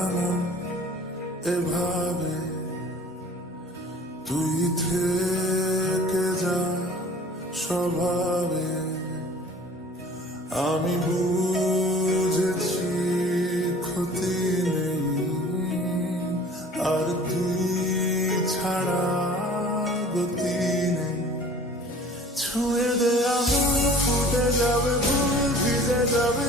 এমন এভাবে তুই থেকে যা স্বভাবে। আমি বুঝেছি ক্ষতি নেই, আর তুই ছাড়া গতি নেই। ছুঁয়ে দে আগুন, ফুটে যাবে ফুল, ভিজে যাবে